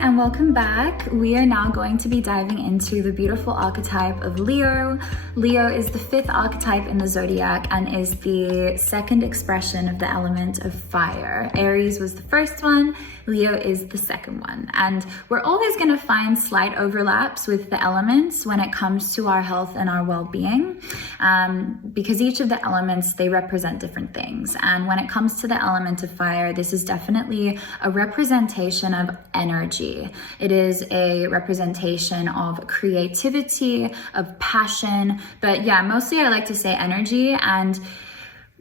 and welcome back. We are now going to be diving into the beautiful archetype of Leo. Leo is the fifth archetype in the zodiac and is the second expression of the element of fire. Aries was the first one, Leo is the second one. And we're always going to find slight overlaps with the elements when it comes to our health and our well-being, because each of the elements, they represent different things. And when it comes to the element of fire, this is definitely a representation of energy. It is a representation of creativity, of passion, but yeah, mostly I like to say energy. And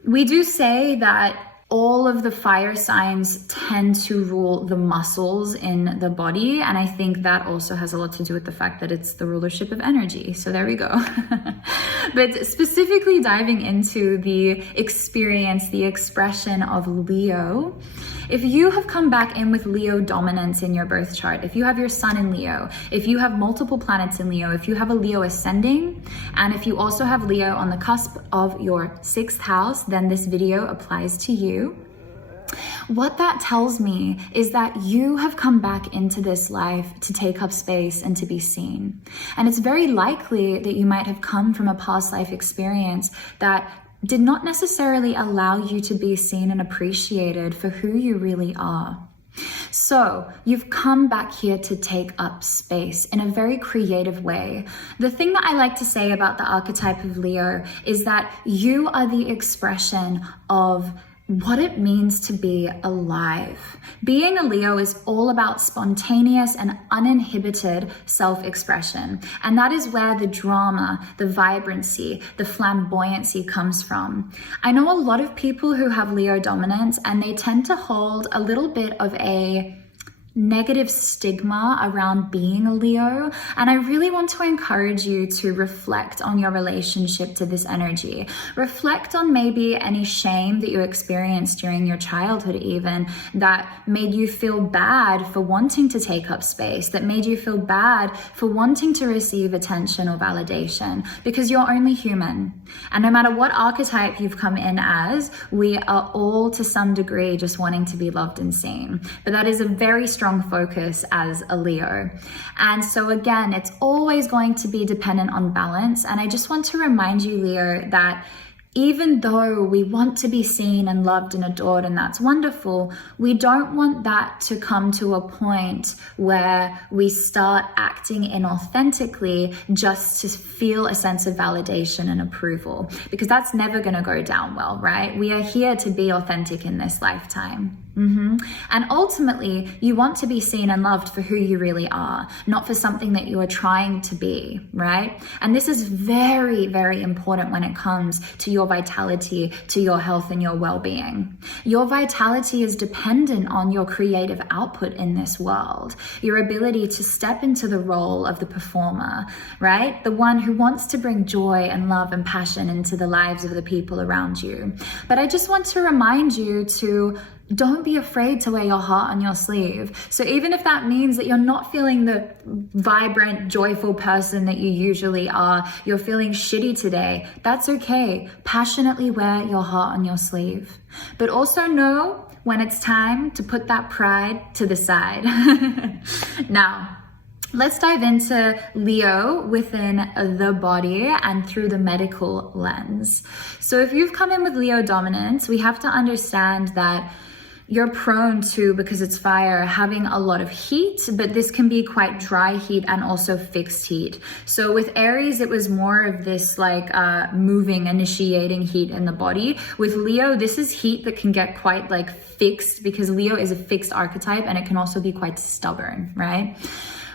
we do say that all of the fire signs tend to rule the muscles in the body. And I think that also has a lot to do with the fact that it's the rulership of energy. So there we go. But specifically diving into the experience, the expression of Leo, if you have come back in with Leo dominance in your birth chart, if you have your sun in Leo, if you have multiple planets in Leo, if you have a Leo ascending, and if you also have Leo on the cusp of your 6th house, then this video applies to you. What that tells me is that you have come back into this life to take up space and to be seen. And it's very likely that you might have come from a past life experience that did not necessarily allow you to be seen and appreciated for who you really are. So you've come back here to take up space in a very creative way. The thing that I like to say about the archetype of Leo is that you are the expression of what it means to be alive. Being a Leo is all about spontaneous and uninhibited self-expression. And that is where the drama, the vibrancy, the flamboyancy comes from. I know a lot of people who have Leo dominance and they tend to hold a little bit of a negative stigma around being a Leo. And I really want to encourage you to reflect on your relationship to this energy. Reflect on maybe any shame that you experienced during your childhood even, that made you feel bad for wanting to take up space, that made you feel bad for wanting to receive attention or validation, because you're only human. And no matter what archetype you've come in as, we are all to some degree just wanting to be loved and seen. But that is a very strong focus as a Leo. And so again, it's always going to be dependent on balance. And I just want to remind you, Leo, that even though we want to be seen and loved and adored, and that's wonderful, we don't want that to come to a point where we start acting inauthentically just to feel a sense of validation and approval, because that's never going to go down well, right? We are here to be authentic in this lifetime. And ultimately, you want to be seen and loved for who you really are, not for something that you are trying to be, right? And this is very, very important when it comes to your vitality, to your health and your well-being. Your vitality is dependent on your creative output in this world, your ability to step into the role of the performer, right? The one who wants to bring joy and love and passion into the lives of the people around you. But I just want to remind you to don't be afraid to wear your heart on your sleeve. So even if that means that you're not feeling the vibrant, joyful person that you usually are, you're feeling shitty today, that's okay. Passionately wear your heart on your sleeve. But also know when it's time to put that pride to the side. Now, let's dive into Leo within the body and through the medical lens. So if you've come in with Leo dominance, we have to understand that you're prone to, because it's fire, having a lot of heat, but this can be quite dry heat and also fixed heat. So with Aries, it was more of this like moving, initiating heat in the body. With Leo, this is heat that can get quite like fixed, because Leo is a fixed archetype and it can also be quite stubborn, right?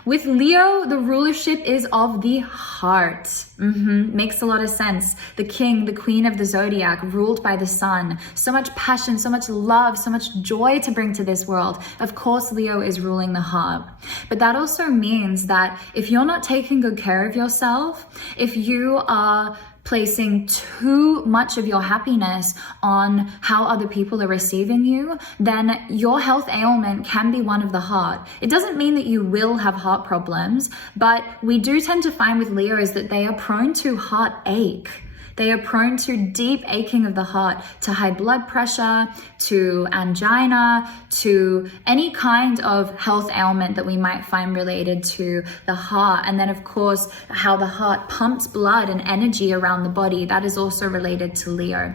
With Leo, the rulership is of the heart. Makes a lot of sense. The king, the queen of the zodiac, ruled by the sun. So much passion, so much love, so much joy to bring to this world. Of course, Leo is ruling the heart. But that also means that if you're not taking good care of yourself, if you are placing too much of your happiness on how other people are receiving you, then your health ailment can be one of the heart. It doesn't mean that you will have heart problems, but we do tend to find with Leos that they are prone to heartache. They are prone to deep aching of the heart, to high blood pressure, to angina, to any kind of health ailment that we might find related to the heart. And then of course, how the heart pumps blood and energy around the body, that is also related to Leo.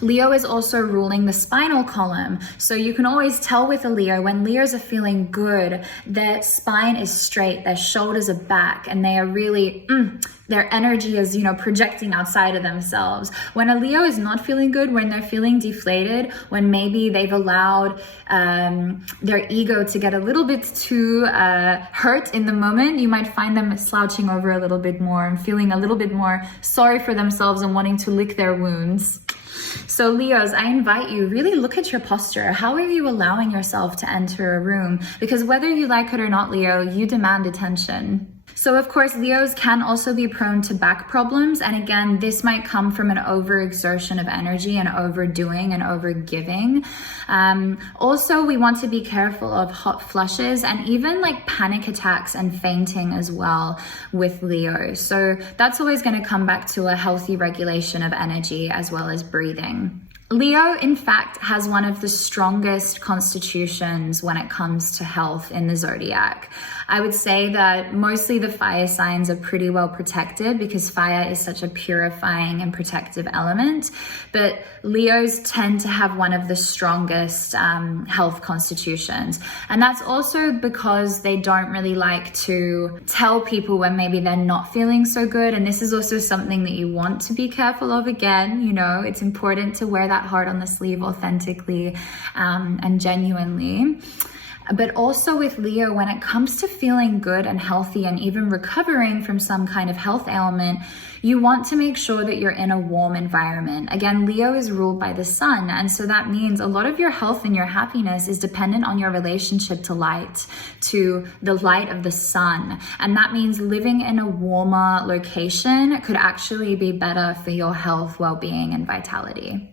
Leo is also ruling the spinal column. So you can always tell with a Leo, when Leos are feeling good, their spine is straight, their shoulders are back, and they are really, their energy is, projecting outside of themselves. When a Leo is not feeling good, when they're feeling deflated, when maybe they've allowed their ego to get a little bit too hurt in the moment, you might find them slouching over a little bit more and feeling a little bit more sorry for themselves and wanting to lick their wounds. So Leos, I invite you, really look at your posture. How are you allowing yourself to enter a room? Because whether you like it or not, Leo, you demand attention. So of course, Leos can also be prone to back problems. And again, this might come from an overexertion of energy and overdoing and overgiving. Also, we want to be careful of hot flushes and even like panic attacks and fainting as well with Leo. So that's always going to come back to a healthy regulation of energy as well as breathing. Leo, in fact, has one of the strongest constitutions when it comes to health in the zodiac. I would say that mostly the fire signs are pretty well protected because fire is such a purifying and protective element. But Leos tend to have one of the strongest health constitutions. And that's also because they don't really like to tell people when maybe they're not feeling so good. And this is also something that you want to be careful of. Again, it's important to wear that heart on the sleeve authentically and genuinely. But also with Leo, when it comes to feeling good and healthy and even recovering from some kind of health ailment, you want to make sure that you're in a warm environment. Again, Leo is ruled by the sun. And so that means a lot of your health and your happiness is dependent on your relationship to light, to the light of the sun. And that means living in a warmer location could actually be better for your health, well-being, and vitality.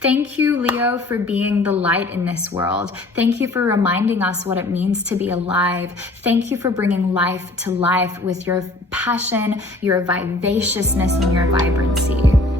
Thank you, Leo, for being the light in this world. Thank you for reminding us what it means to be alive. Thank you for bringing life to life with your passion, your vivaciousness, and your vibrancy.